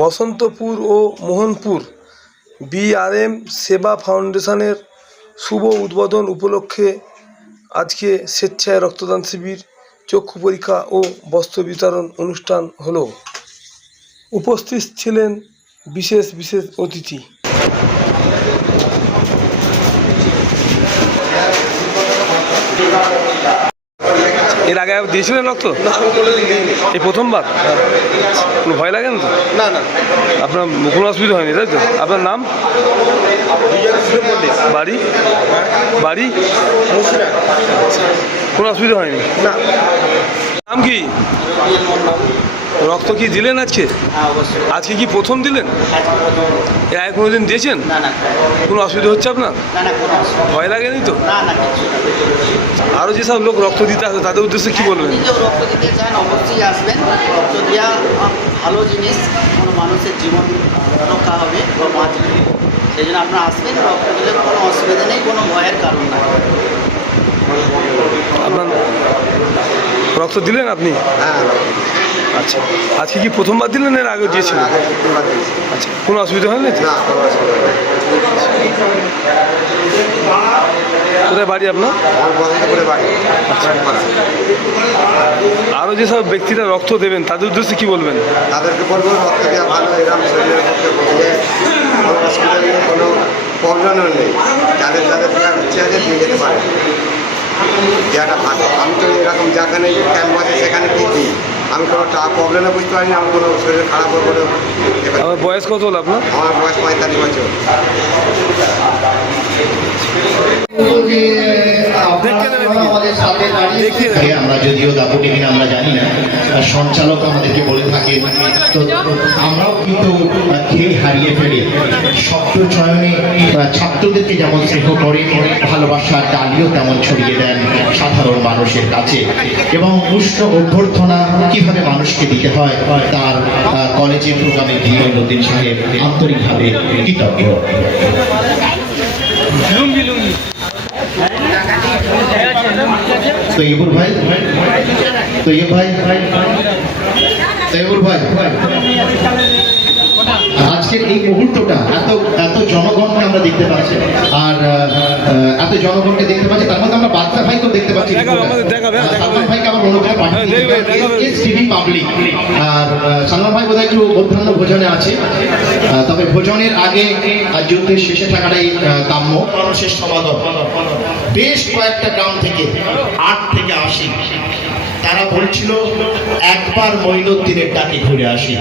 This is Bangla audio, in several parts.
বসন্তপুর ও মোহনপুর বিআরএম সেবা ফাউন্ডেশনের শুভ উদ্বোধন উপলক্ষে আজকে স্বেচ্ছায় রক্তদান শিবির, চক্ষু পরীক্ষা ও বস্ত্র বিতরণ অনুষ্ঠান হলো। উপস্থিত ছিলেন বিশেষ বিশেষ অতিথি। এর আগে দিয়েছিলেন রক্ত? এই প্রথমবার? কোনো ভয় লাগে না তো? না না, আপনার কোনো অসুবিধা হয়নি তাই তো? আপনার নাম? বাড়ি? বাড়ি কোনো অসুবিধা হয়নি? না। নাম কি? রক্ত কি দিলেন আজকে? আজকে কি প্রথম দিলেন? এর আগে কোনো দিন দিয়েছেন? কোনো অসুবিধা হচ্ছে আপনার? ভয় লাগেনি তো? আরও যেসব লোক রক্ত দিতে আসে তাদের উদ্দেশ্যে কি বলবেন? রক্ত দিতে চান অবশ্যই আসবেন। রক্ত দেওয়া ভালো জিনিস, কোনো মানুষের জীবন রক্ষা হবে বা বাঁচবে, সেই জন্য আপনারা আসবেন। রক্ত দিলে কোনো অসুবিধা নেই, কোনো ভয়ের কারণ নাই। আপনার রক্ত দিলেন আপনি? আচ্ছা, আজকে কি প্রথমবার দিলেন, এর আগে দিয়েছিলেন? আচ্ছা, কোনো অসুবিধা হয়নি তো? কোথায় বাড়ি আপনার? আচ্ছা, আরও যেসব ব্যক্তিরা রক্ত দেবেন তাদের উদ্দেশ্যে কি বলবেন? তাদেরকে বলবো রক্ত দেওয়া ভালো, এরকম শরীরের পক্ষে কোনো অসুবিধা নেই, কোনো প্রবলেমও নেই। যাদের যাদের দেওয়ার ইচ্ছে আছে দিয়ে যেতে পারে, দেওয়াটা ভালো। আমি তো এরকম যেখানে ক্যাম্প আছে সেখানে কি দিই, আমি কোনো প্রবলেমে বুঝতে পারিনি, আমার কোনো শরীর খারাপ হয়ে কোনো। আমার বয়স কত হলো আপনার? আমার বয়স 45 বছর। আমরা যদিও দাপুটে কিনা আমরা জানি না, সঞ্চালক আমাদেরকে বলে থাকে, তো আমরাও কিন্তু খেয়ে হারিয়ে ফেলি। শব্দ চয়নে ছাত্রদেরকে যেমন স্নেহ করে, ভালোবাসার ডালিও তেমন ছড়িয়ে দেন সাধারণ মানুষের কাছে, এবং উষ্ণ অভ্যর্থনা কিভাবে মানুষকে দিতে হয় তার কলেজে প্রোগ্রামে জিয়াউদ্দিন সাহেব আন্তরিকভাবে কৃতজ্ঞ। তৈবুর ভাই, তৈব ভাই, তৈবুর ভাই, আজকের এই মুহূর্তটা এত জনগণকে আমরা দেখতে পাচ্ছি, আর এত জনগণকে দেখতে পাচ্ছি, তার মধ্যে আমরা বাচ্চা ভাইকেও দেখতে পাচ্ছি। সালমান ভাইকে আমার অনুগ্রহ টিভি পাবলিক, আর সালমান ভাই বোধহয় একটু মধ্যাহ্ন ভোজনে আছে, তবে ভোজনের আগে আর যুদ্ধের শেষে থাকাটাই কাম্য। শেষ সমাগম বেশ কয়েকটা গ্রাম থেকে 8 থেকে 80 তারা বলছিল একবার মঈনুদ্দিনের ডাকে ঘুরে আসি।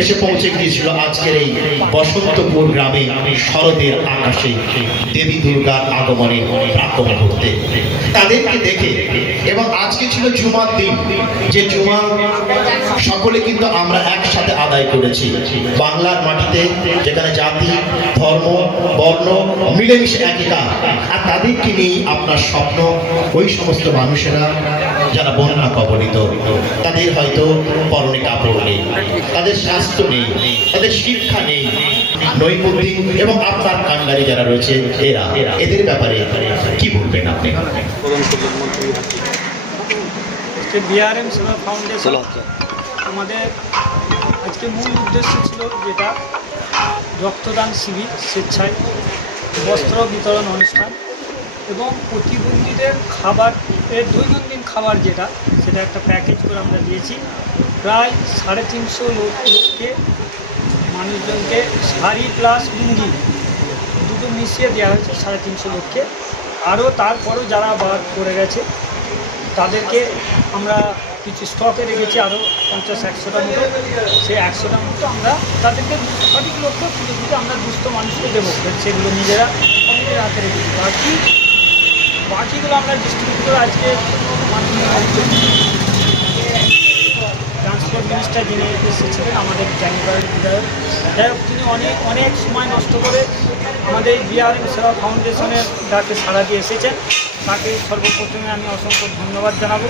এসে পৌঁছে গিয়েছিল আজকের এই বসন্তপুর গ্রামে শরতের আকাশে দেবী দুর্গার আগমনে প্রাক মুহূর্তে তাদেরকে দেখে, এবং আজকে ছিল জুমার দিন, যে জুমা সকলে কিন্তু আমরা একসাথে আদায় করেছি বাংলার মাটিতে, যেখানে জাতি ধর্ম বর্ণ মিলেমিশে একাকার। আর তাদেরকে নিয়ে আপনার স্বপ্ন, ওই সমস্ত মানুষেরা যারা বন্যা কবলিত, তাদের হয়তো পরনে কাপড় নেই, তাদের স্বাস্থ্য নেই, তাদের শিক্ষা নেই, নৈপুণ্যিক এবং আপনার কান্ডারি যারা রয়েছে এদের ব্যাপারে কি বলবেন আপনি? বিআরএম সেবা ফাউন্ডেশন আমাদের আজকে মূল উদ্দেশ্য ছিল যেটা রক্তদান শিবির, স্বেচ্ছায় বস্ত্র বিতরণ অনুষ্ঠান এবং প্রতিবন্ধীদের খাবার, এর দৈনন্দিন খাবার যেটা, সেটা একটা প্যাকেজ করে আমরা দিয়েছি। প্রায় 350 লোককে, মানুষজনকে শাড়ি প্লাস লুঙ্গি দুটো মিশিয়ে দেওয়া হয়েছে 350 লোককে। আরও তারপরেও যারা বাদ পড়ে গেছে তাদেরকে আমরা কিছু স্টকে রেখেছি, আরও 50-100টা মতো। সেই 100টা মতো আমরা তাদেরকে সঠিক লক্ষ্য খুঁজে খুঁজে আমরা দুস্থ মানুষকে দেবো, সেগুলো নিজেরা নিজের হাতে রেখেছি। বাকিগুলো আমরা ডিস্ট্রিবিউট করে আজকে ট্রান্সপোর্ট মিনিস্টার যিনি এসেছিলেন, আমাদের ক্যানিবারের বিধায়ক, যাই হোক তিনি অনেক সময় নষ্ট করে আমাদের বিআরএম সেবা ফাউন্ডেশনের ডাকে সাড়া দিয়ে এসেছেন। তাকে সর্বপ্রথমে আমি অসংখ্য ধন্যবাদ জানাবো।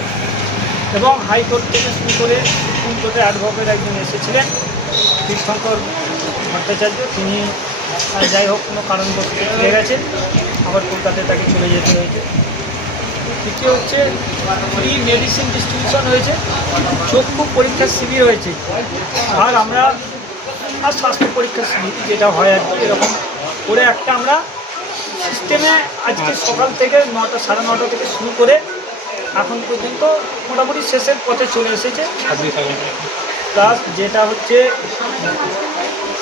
এবং হাইকোর্ট থেকে শুরু করে সুপ্রিম কোর্টের অ্যাডভোকেট একজন এসেছিলেন, তীর্থঙ্কর ভট্টাচার্য, তিনি যাই হোক কোনো কারণবশত ফিরে গেছেন, আবার কলকাতায় তাকে চলে যেতে হয়েছে। দ্বিতীয় হচ্ছে ফ্রি মেডিসিন ডিস্ট্রিবিউশন হয়েছে, চক্ষু পরীক্ষার শিবির হয়েছে। আর আমরা আর স্বাস্থ্য পরীক্ষা শিবির যেটা হয় আর কি, এরকম করে একটা আমরা সিস্টেমে আজকে সকাল থেকে 9টা, 9:30 থেকে শুরু করে এখন পর্যন্ত মোটামুটি শেষের পথে চলে এসেছে। প্লাস যেটা হচ্ছে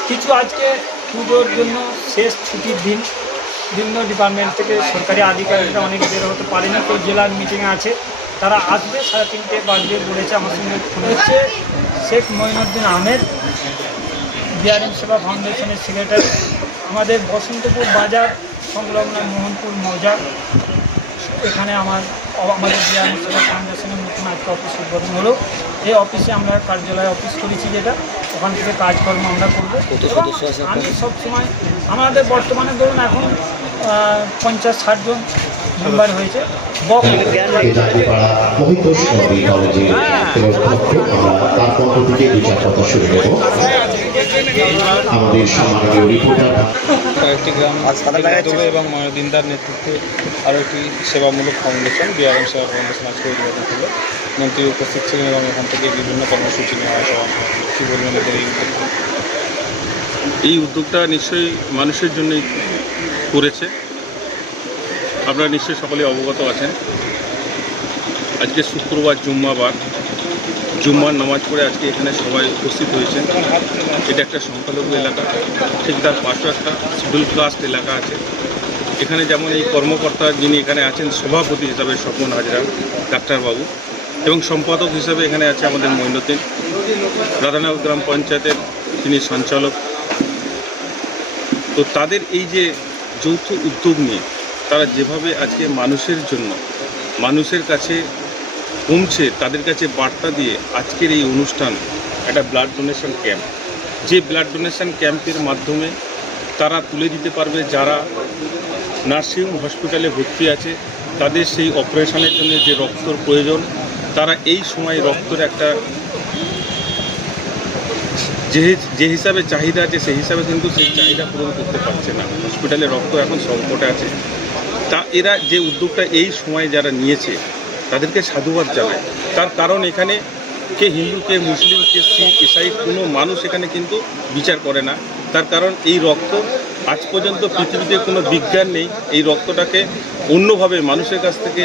কিছু আজকে পুজোর জন্য শেষ ছুটির দিন, বিভিন্ন ডিপার্টমেন্ট থেকে সরকারি আধিকারিকরা অনেক বের হতে পারেনি, কেউ জেলার মিটিংয়ে আছে, তারা আসবে 3:30 বাজবে বলেছে। আমার সঙ্গে ফোন হচ্ছে শেখ মঈনুদ্দিন আহমেদ, বিআরএম সেবা ফাউন্ডেশনের সেক্রেটারি, আমাদের বসন্তপুর বাজার সংলগ্ন মোহনপুর মৌজা, এখানে আমাদের বিআরএম সেবা ফাউন্ডেশনের নতুন আজকে অফিস উদ্বোধন হলো। এই অফিসে আমরা কার্যালয় অফিস করেছি, যেটা ওখান থেকে কাজকর্ম আমরা করবো। এবং আমি সবসময় আমাদের বর্তমানে ধরুন এখন 50-60 জন মেম্বার হয়েছে। আমাদের সম্মানীয় রিপোর্টার কয়েকটি গ্রাম উদ্যোগে এবং মনোদিনদার নেতৃত্বে আরও একটি সেবামূলক ফাউন্ডেশন, বিআরএম সেবা ফাউন্ডেশন আজকে উদ্বোধন হলো। মন্ত্রী উপস্থিত ছিলেন এবং এখান থেকে বিভিন্ন কর্মসূচি নেওয়া হয়। সভা কী বলবেন এই উদ্যোগটা নিশ্চয়ই মানুষের জন্যই করেছে। আপনারা নিশ্চয়ই সকলে অবগত আছেন, আজকে শুক্রবার জুম্মার নামাজ পড়ে আজকে এখানে সবাই উপস্থিত হয়েছেন। এটা একটা সংখ্যালঘু এলাকা, ঠিক তার পাশে একটা শিডিউল কাস্ট এলাকা আছে। এখানে যেমন এই কর্মকর্তা যিনি এখানে আছেন সভাপতি হিসাবে স্বপন হাজরা ডাক্তারবাবু, এবং সম্পাদক হিসাবে এখানে আছে আমাদের মঈনুদ্দিন, রাধানগর গ্রাম পঞ্চায়েতের তিনি সঞ্চালক। তো তাদের এই যে যৌথ উদ্যোগ নিয়ে তারা যেভাবে আজকে মানুষের জন্য মানুষের কাছে পৌঁছে তাদের কাছে বার্তা দিয়ে আজকের এই অনুষ্ঠান একটা ব্লাড ডোনেশন ক্যাম্প, যে ব্লাড ডোনেশন ক্যাম্পের মাধ্যমে তারা তুলে দিতে পারবে যারা নার্সিংহোম হসপিটালে ভর্তি আছে, তাদের সেই অপারেশনের জন্য যে রক্তর প্রয়োজন, তারা এই সময় রক্তের একটা যে হিসাবে চাহিদা আছে সেই হিসাবে কিন্তু সেই চাহিদা পূরণ করতে পারছে না। হসপিটালে রক্ত এখন সংকটে আছে। তা এরা যে উদ্যোগটা এই সময় যারা নিয়েছে তাদেরকে সাধুবাদ জানায়। তার কারণ এখানে কে হিন্দু, কে মুসলিম, কে শিখ, ইসাই কোনো মানুষ এখানে কিন্তু বিচার করে না। তার কারণ এই রক্ত আজ পর্যন্ত পৃথিবীতে কোনো বিজ্ঞান নেই এই রক্তটাকে অন্যভাবে মানুষের কাছ থেকে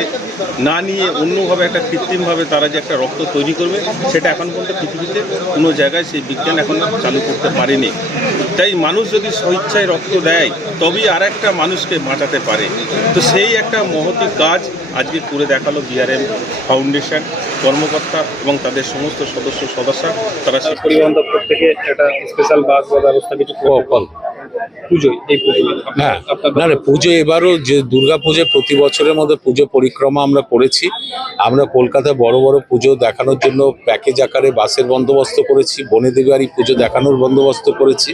না নিয়ে অন্যভাবে একটা কৃত্রিমভাবে তারা যে একটা রক্ত তৈরি করবে, সেটা এখন পর্যন্ত পৃথিবীতে কোনো জায়গায় সেই বিজ্ঞান এখন চালু করতে পারেনি। তাই মানুষ যদি স্বেচ্ছায় রক্ত দেয় তবেই আর একটা মানুষকে বাঁচাতে পারে। তো সেই একটা মহতি কাজ আজকে করে দেখালো বিআরএম ফাউন্ডেশন কর্মকর্তা এবং তাদের সমস্ত সদস্য তারা পরিবহন দপ্তর থেকে একটা স্পেশাল বাস বা ব্যবস্থা কিছু পুজোয় এই পুজো। হ্যাঁ, না পুজো এবারও যে দুর্গা পুজো প্রতি বছরের মধ্যে পুজো পরিক্রমা আমরা করেছি। আমরা কলকাতায় বড় বড় পুজো দেখানোর জন্য প্যাকেজ আকারে বাসের বন্দোবস্ত করেছি, বনেদিবাড়ি পুজো দেখানোর বন্দোবস্ত করেছি।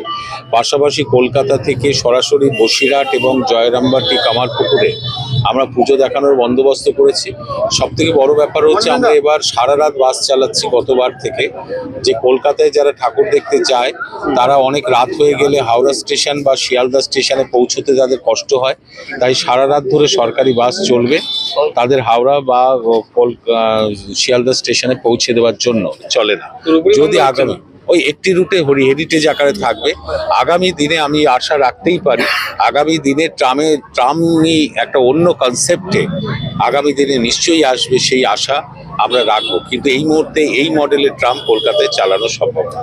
পাশাপাশি কলকাতা থেকে সরাসরি বসিরহাট এবং জয়রামবাটি কামারপুকুরে আমরা পুজো দেখানোর বন্দোবস্ত করেছি। সবথেকে বড় ব্যাপার হচ্ছে আমরা এবার সারা রাত বাস চালাচ্ছি গতবার থেকে। যে কলকাতায় যারা ঠাকুর দেখতে যায় তারা অনেক রাত হয়ে গেলে হাওড়া স্টেশন বা শিয়ালদা স্টেশনে পৌঁছতে তাদের কষ্ট হয়, তাই সারা রাত ধরে সরকারি বাস চলবে তাদের হাওড়া বা শিয়ালদা স্টেশনে পৌঁছে দেওয়ার জন্য। চলে না যদি আগামী ওই একটি রুটে হেরিটেজ আকারে থাকবে। আগামী দিনে আমি আশা রাখতেই পারি আগামী দিনে ট্রামই একটা অন্য কনসেপ্টে আগামী দিনে নিশ্চয়ই আসবে, সেই আশা আমরা রাখবো। কিন্তু এই মুহূর্তে এই মডেলের ট্রাম কলকাতায় চালানো সম্ভব না।